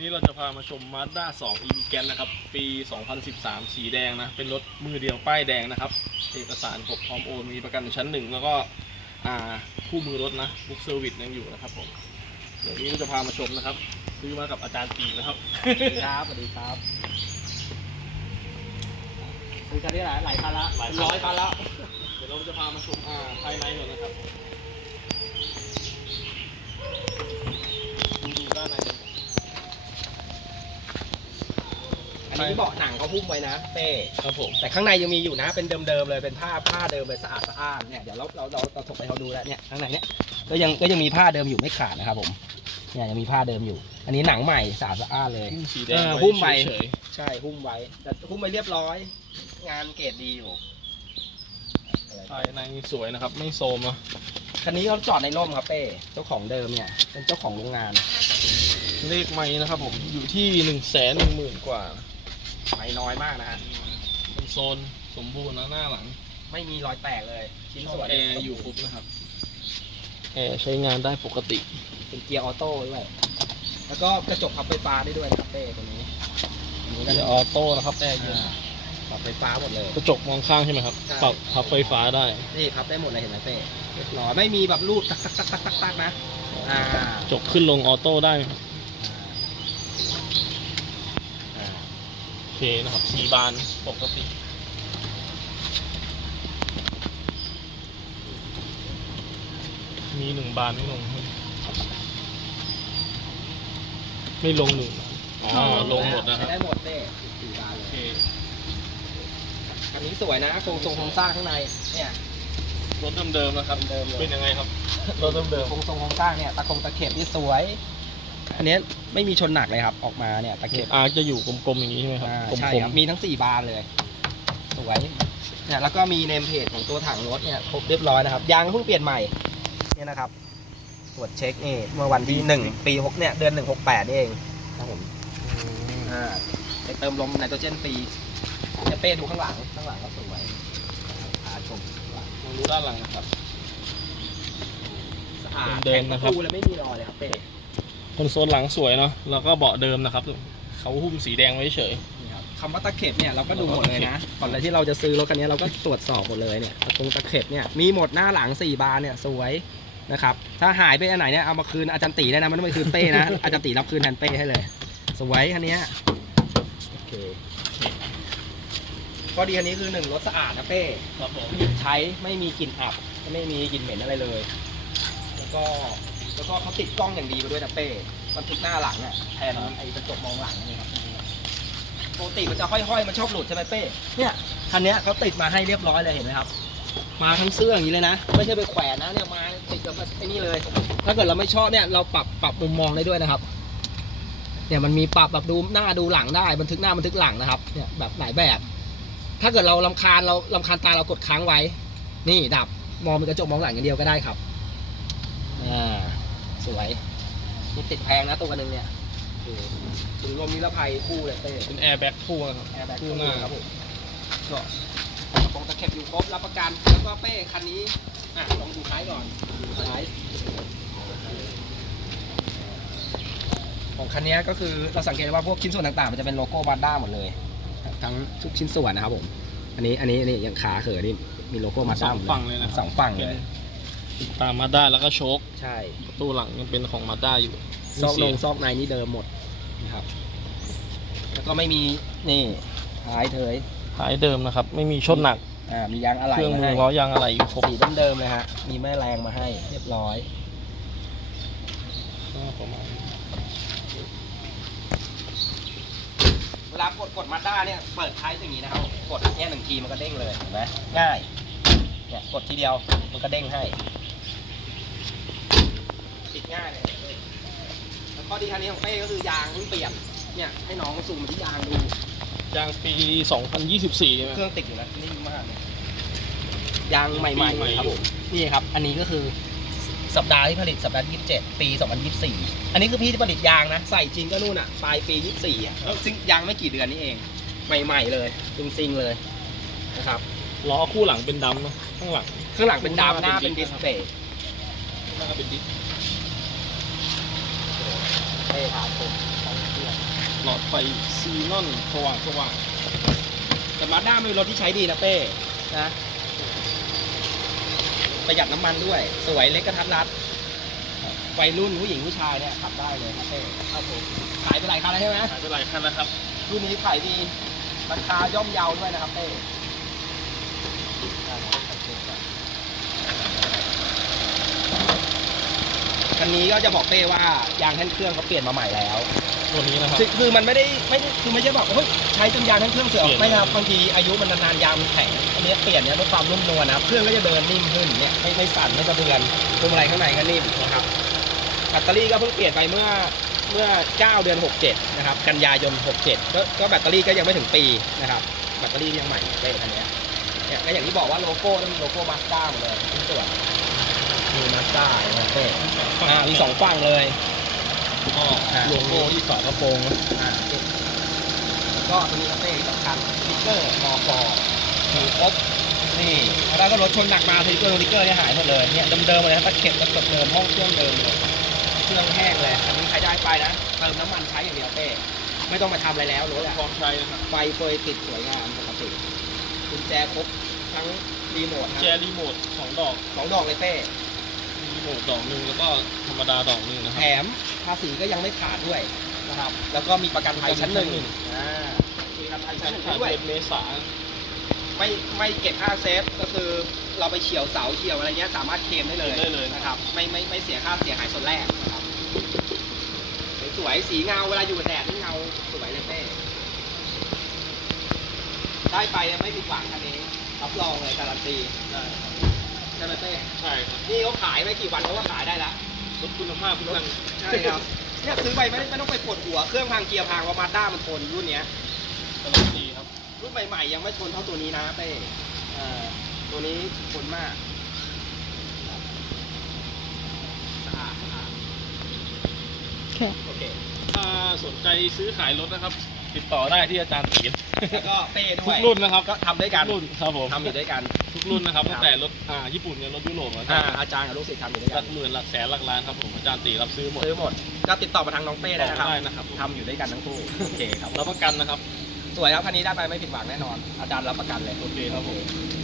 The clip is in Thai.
นี้เราจะพามาชม Mazda 2 e g a n นะครับ ปี 2013 สีแดงนะ เป็นรถมือเดียวป้ายแดงนะครับ เอกสารครบพร้อมโอนมีประกันชั้นหนึ่งแล้วก็อ่าคู่มือรถนะบุ๊กเซอร์วิสยังอยู่นะครับผมเดี๋ยวนี้เราจะพามาชมนะครับ ซื้อมากับอาจารย์ปีนะครับสวัสดีครับสวัสดีครับซื้อคันนี้หลายหลายคันละหลายคันร้อยคันละเดี๋ยวเราจะพามาชมอ่าภายในก่อนนะครับดูดูด้านในกันก่อน อันนี้เบาะหนังเขาหุ้มไว้นะเต้ครับผมแต่ข้างในยังมีอยู่นะ เป็นเดิมๆเลยเป็นผ้าผ้าเดิมเลยสะอาดสะอ้านเนี่ยเดี๋ยวเราเราเราเราถกไปเขาดูแล้วเนี่ยข้างในเนี่ยก็ยังก็ยังมีผ้าเดิมอยู่ไม่ขาดนะครับผมเนี่ยยังมีผ้าเดิมอยู่ อันนี้หนังใหม่สะอาดสะอ้านเลย หุ้มสีแดเองอหุ้มไปเฉยใช่หุ้มไว้แต่หุ้มไว้เรียบร้อย งานเกรดดีอยู่ๆภายในสวยนะครับ ไม่โซมเนอะคันนี้เขาจอดในร่มครับเป้เจ้าของเดิมเนี่ยเป็นเจ้าของโรงงานเลขไม้นะครับผมอยู่ที่หนึ่งแสนหนึ่งหมื่นกว่า ไม่น้อยมากนะฮะ เป็นโซนสมบูรณ์นะหน้าหลังไม่มีรอยแตกเลย ชิ้นส่วนแอร์อยู่ครบนะครับ แอร์ใช้งานได้ปกติ เป็นเกียร์ออโต้ด้วย แล้วก็กระจกพับไฟฟ้าได้ด้วยนะครับเป้ตัวนี้อันนี้ก็เกียร์ออโต้นะครับแอร์เย็นอ่าปรับไฟฟ้าหมดเลย กระจกมองข้างใช่ไหมครับ ใช่ ปรับพับไฟฟ้าได้ นี่พับได้หมดเลยเห็นไหมเป้เรียบร้อยไม่มีแบบรูดตักตักตักตักตักตักนะ อ่า กระจกขึ้นลงออโต้ได้ไหมครับ อ่า โอ เคนะครับสีบานปกติมีหนึ่งบานไม่ลง ไม่ลงหนึ่งอ๋อลงหมดนะครับใช้ได้หมดเป้สี่บานโอเลเคยอันนี้สวยนะโครงทรงโครงสร้างข้างใน เนี่ยรถเดิมๆนะครับเดิมๆเลยเป็นยังไงครับ รถเดิมโครงทรงโครงสร้างเนี่ยตะคงตะเข็บนี่สวย อันเนี้ยไม่มีชนหนักเลยครับ ออกมาเนี่ยตะเข็บๆอาร์คจะอยู่กลมๆอย่างนี้ใช่ไหมครับอ่ากลมใช่ครับ มีทั้งสี่บานเลยสวยเนี่ยแล้วก็มีเนมเพจของตัวถังรถเนี่ยครบเรียบร้อยนะครับ ยางเพิ่งเปลี่ยนใหม่เนี่ยนะครับ ตรวจเช็คนี่เมื่อวันที่หนึ่งปีหกเนี่ยเดือนหนึ่งหกแปดนี่เองครับผมๆอ่าไปเติมลมไนโตรเจนฟรีเนี่ยเป้ดูข้างหลังข้างหลังก็สวยพาชมข้างหลังลองดูด้านหลังนะครับ สะอาดเดิมๆนะครับ แข็งปตูเลยไม่มีรอยเลยครับเป้ คอนโซลหลังสวยเนาะแล้วก็เบาะเดิมนะครับ เขาหุ้มสีแดงไว้เฉยนี่ครับคำว่าตะเข็บเนี่ยเราก็ดูหมดเลยนะก่อนเลยที่เราจะซื้อรถคันนี้เราก็ตรวจสอบหมดเลยเนี่ยตะคงตะเข็บเนี่ยมีหมดหน้าหลังสี่บานเนี่ยสวยนะครับถ้าหายไปอันไหนเนี่ยเอามาคืนอาจารย์ตีได้นะไม่ต้องไปคืนเป้นะอาจารย์ตีรับคืนแทนเป้ให้เลย สวยคันเนี้ยโอเคข้อดีคันนี้คือหนึ่งรถสะอาดนะเป้ครับผมใช้ไม่มีกลิ่นอับไม่มีกลิ่นเหม็นอะไรเลย แล้วก็ แล้วก็เขาติดกล้องอย่างดีมาด้วยนะเป้บันทึกหน้าหลังอะแทนไอ้กระจกมองหลังนี่ครับปกติมันจะห้อยๆมันชอบหลุดใช่ไหมเป้เนี่ยคันเนี้ยเขาติดมาให้เรียบร้อยเลยเห็นไหมครับ มาทั้งเสื้ออย่างนี้เลยนะ ไม่ใช่ไปแขวนนะเนี่ยมาติดกับไอ้นี่เลย ถ้าเกิดเราไม่ชอบเนี่ยเราปรับปรับมุมมองได้ด้วยนะครับเนี่ยมันมีปรับแบบดูหน้าดูหลังได้บันทึกหน้าบันทึกหลังนะครับเนี่ยแบบหลายแบบ ถ้าเกิดเราลำคาญเราลำคาญตาเรากดค้างไว้ นี่ดับมองเป็นกระจกมองหลังอย่างเดียวก็ได้ครับอ่า สวยนี่ติดแพงนะตัวหนึงเนี่ยโอเคถึงลมนิรภัยคู่เลยเต้เป็นแอร์แบ็กคู่นะครับแอร์แบ็กคู่คู่หน้าครับผมก็กระโปรงตะเข็บอยู่ครบรับประกัน แล้วก็เป้คันนี้อะลองดูท้ายก่อนดูท้ายของคันนี้ก็คือเราสังเกตได้ว่าพวกชิ้นส่วนต่างๆ มันจะเป็นโลโก้บาด้าหมดเลย ทั้งทุกชิ้นส่วนนะครับผม อันนี้อันนี้นี่อย่างขาเขอนี่มีโลโก้มาสด้าองฝั่งเลยนะสองฝั่งเลย ตามมาด้าแล้วก็โชคใช่ประตูหลังยังเป็นของมาด้าอยู่ซอกมีนเสียงซอกในนี่เดิมหมดนะครับ แล้วก็ไม่มีนี่ท้ายเทยท้ายเดิมนะครับ ไม่มีชนหนักอ่ามียางอะไหเคล่รื่องมามืให้อล้อยางอะไรอยู่ครบสีเดิมๆเลยฮะมีแม่แรงมาให้เรียบร้อยก็ประมาณเวลากดกดมาด้าเนี่ย เปิดท้ายอย่างนี้นะครับ กดแค่หนึ่งทีมันก็เด้งเลยเห็นไหมง่าย เนี่ยกดทีเดียวมันก็เด้งให้ติด ง่ายเลยแล้วข้อดีคันนี้ของเป้ก็คือยางเพิ่งเปลี่ยน เนี่ยให้น้องซูมมที่ยางดู ยางปี 2024ใช่ไหมเครื่องติดอยู่นะนิ่มมากเลยยางใหม่ใหม่ๆครับผมนี่ครับ อันนี้ก็คือสัปดาห์ที่ผลิตสัปดาห์ที่27 ปี 2024 อันนี้คือพี่ที่ผลิตยางนะ ใส่จริงก็นู่นอะปลายปี 24อะแล้วซึ่งยางไม่กี่เดือนนี่เอง ใหม่ ๆ เลยซิงๆเลยนะครับล้อคู่หลังเป็นดำนะข้างหลังข้างหลังเป็นดำหน้าเป็นดิสเพเพลลย์ย์หน้าเป็นดิส เท่ทาชมของเพื่อนหลอดไฟซีนอนสว่างสว่างแต่มาด้าเป็นรถที่ใช้ดีนะเป้นะประหยัดน้ำมันด้วย สวยเล็กกระทัดรัดวัยรุ่นผู้หญิงผู้ชายเนี่ยขับได้เลยครับเป้ครับผมขายไปหลายคันแล้วใช่ไหมหายไปหลายคันแล้วครับรุ่นนี้ขายดีราคาย่อมเยาด้วยนะครับเต้ คันนี้ก็จะบอกเต้ว่ายางแท่นเครื่องเขาเปลี่ยนมาใหม่แล้วตัวนี้นะครับ คือคือมันไม่ได้ไม่ได้คือไม่ใช่บอกว่าเฮ้ยใช้จนยางแท่นเครื่องเสื่อมเปลี่ยน ไม่ครับบางทีอายุมันนานๆยางมันแข็งอันนี้เปลี่ยนเนี่ยเพื่อความนุ่มนวลนะครับเครื่องก็จะเดินนิ่มขึ้นเนี่ยไม่ไม่สั่นไม่สะเทือนพวงมาลัยข้างในก็นิ่มนะครับแบตเตอรี่ก็เพิ่งเปลี่ยนไปเมื่อเมื่อ 9 เดือน 67 นะครับ กันยายน 67 ก็ก็แบตเตอรี่ก็ยังไม่ถึงปีนะครับแบตเตอรี่ยังใหม่เล่นอันเนี้ยเนี่ยก็อย่างที่บอกว่าโลโก้ต้องมีโลโก้มาสด้าหมดเลยทุกส่วน มีมาสด้าโอเคอ่ามีสองฝั่งเลยก็อ่าโลโก้ที่ฝากระโปรงนะอ่าก็ตัวนี้ก็เต้ที่สำคัญสติ๊กเกอร์มอฟอคือครบนี่แล้วก็รถชนหนักมาสติ๊กเกอร์สติ๊กเกอร์เนี่ยหายหมดเลยเนี่ยเดิมๆเลยนะตะเข็บตะกดเดิมห้องเครื่องเดิมเลยเครื่องแห้งเลยอันนี้ใครได้ไปนะเติมน้ำมันใช้อย่างเดียวเต้ไม่ต้องมาทำอะไรแล้วรถอะพร้อมใช้นะครับไฟเฟยติดสวยงามปกติกุญแจครบทั้งรีโมทแจนะรีโมทสองดอกสองดอกเลยเต้ รีโมทดอกหนึ่งแล้วก็ธรรมดาดอกหนึ่งนะคแถรับมภาษีก็ยังไม่ขาดด้วยนะครับ แล้วก็มีประกันภัยชั้นหนึ่งประกันชั้นหนึ่งอ่ามีประกันภัยแข่ชั้นงหนึ่งขันด้วย เดือนเมษาไม่ไม่เก็บค่าเซฟก็คือเราไปเฉียวเสาเฉียวอะไรเงี้ยสามารถเคลมได้เลยได้เลยนะครับไม่ไม่ไม่เสียค่าเสียหายส่วนแรกนะครับสวยๆสีเงาเวลาอยู่กับแดดนี่เงาสวยเลยเต้ได้ไปไม่ผิดหวังคันนี้รับรองเลยการันตีได้ครับใช่ไหมเต้ ใช่ครับ นี่เขาขายไม่กี่วันเขาก็ขายได้ละรถคุณภาพทุกคันใช่ครับเนี่ยซื้อไปไม่ไม่ต้องไปปวดหัวเครื่องพังเกียร์พังว่ามาด้ามันทนรุ่นเนี้ยการันตีครับ รุ่นใหม่ๆยังไม่ทนเท่าตัวนี้นะเป้เอ่อตัวนี้ทนมากสะอาดสะอาดโอเค โอเค ถ้าสนใจซื้อขายรถนะครับ ติดต่อได้ที่อาจารย์ตีนแล้วก็เป้ด้ทุวยกรุ่นนะครับก็ทำด้วยกันทุรุ่นครับผมทำอยู่ด้วยกัน ทุกรุ่นนะครับครับ ตั้งแต่รถอ่าญี่ปุ่นเนี่ยรถยุโรปอาจาอ่ารย์อาจารย์กับลูกศิษย์ทำอยู่ด้วยหกัลันกหมื่นหลักแสนหลักล้านครับผมอาจารย์ตีรับซื้อหมดซื้อหมดก็ติดต่อมาทางน้องเป้ได้นะครับได้นะครับทำอยู่ด้วยกันทั้งคู่โอเคครับรับประกันนะครับสวยครับคันนี้ได้ไปไม่ผิดหวังแน่นอนอาจารย์รับประกันเลย โอเคครับผมโ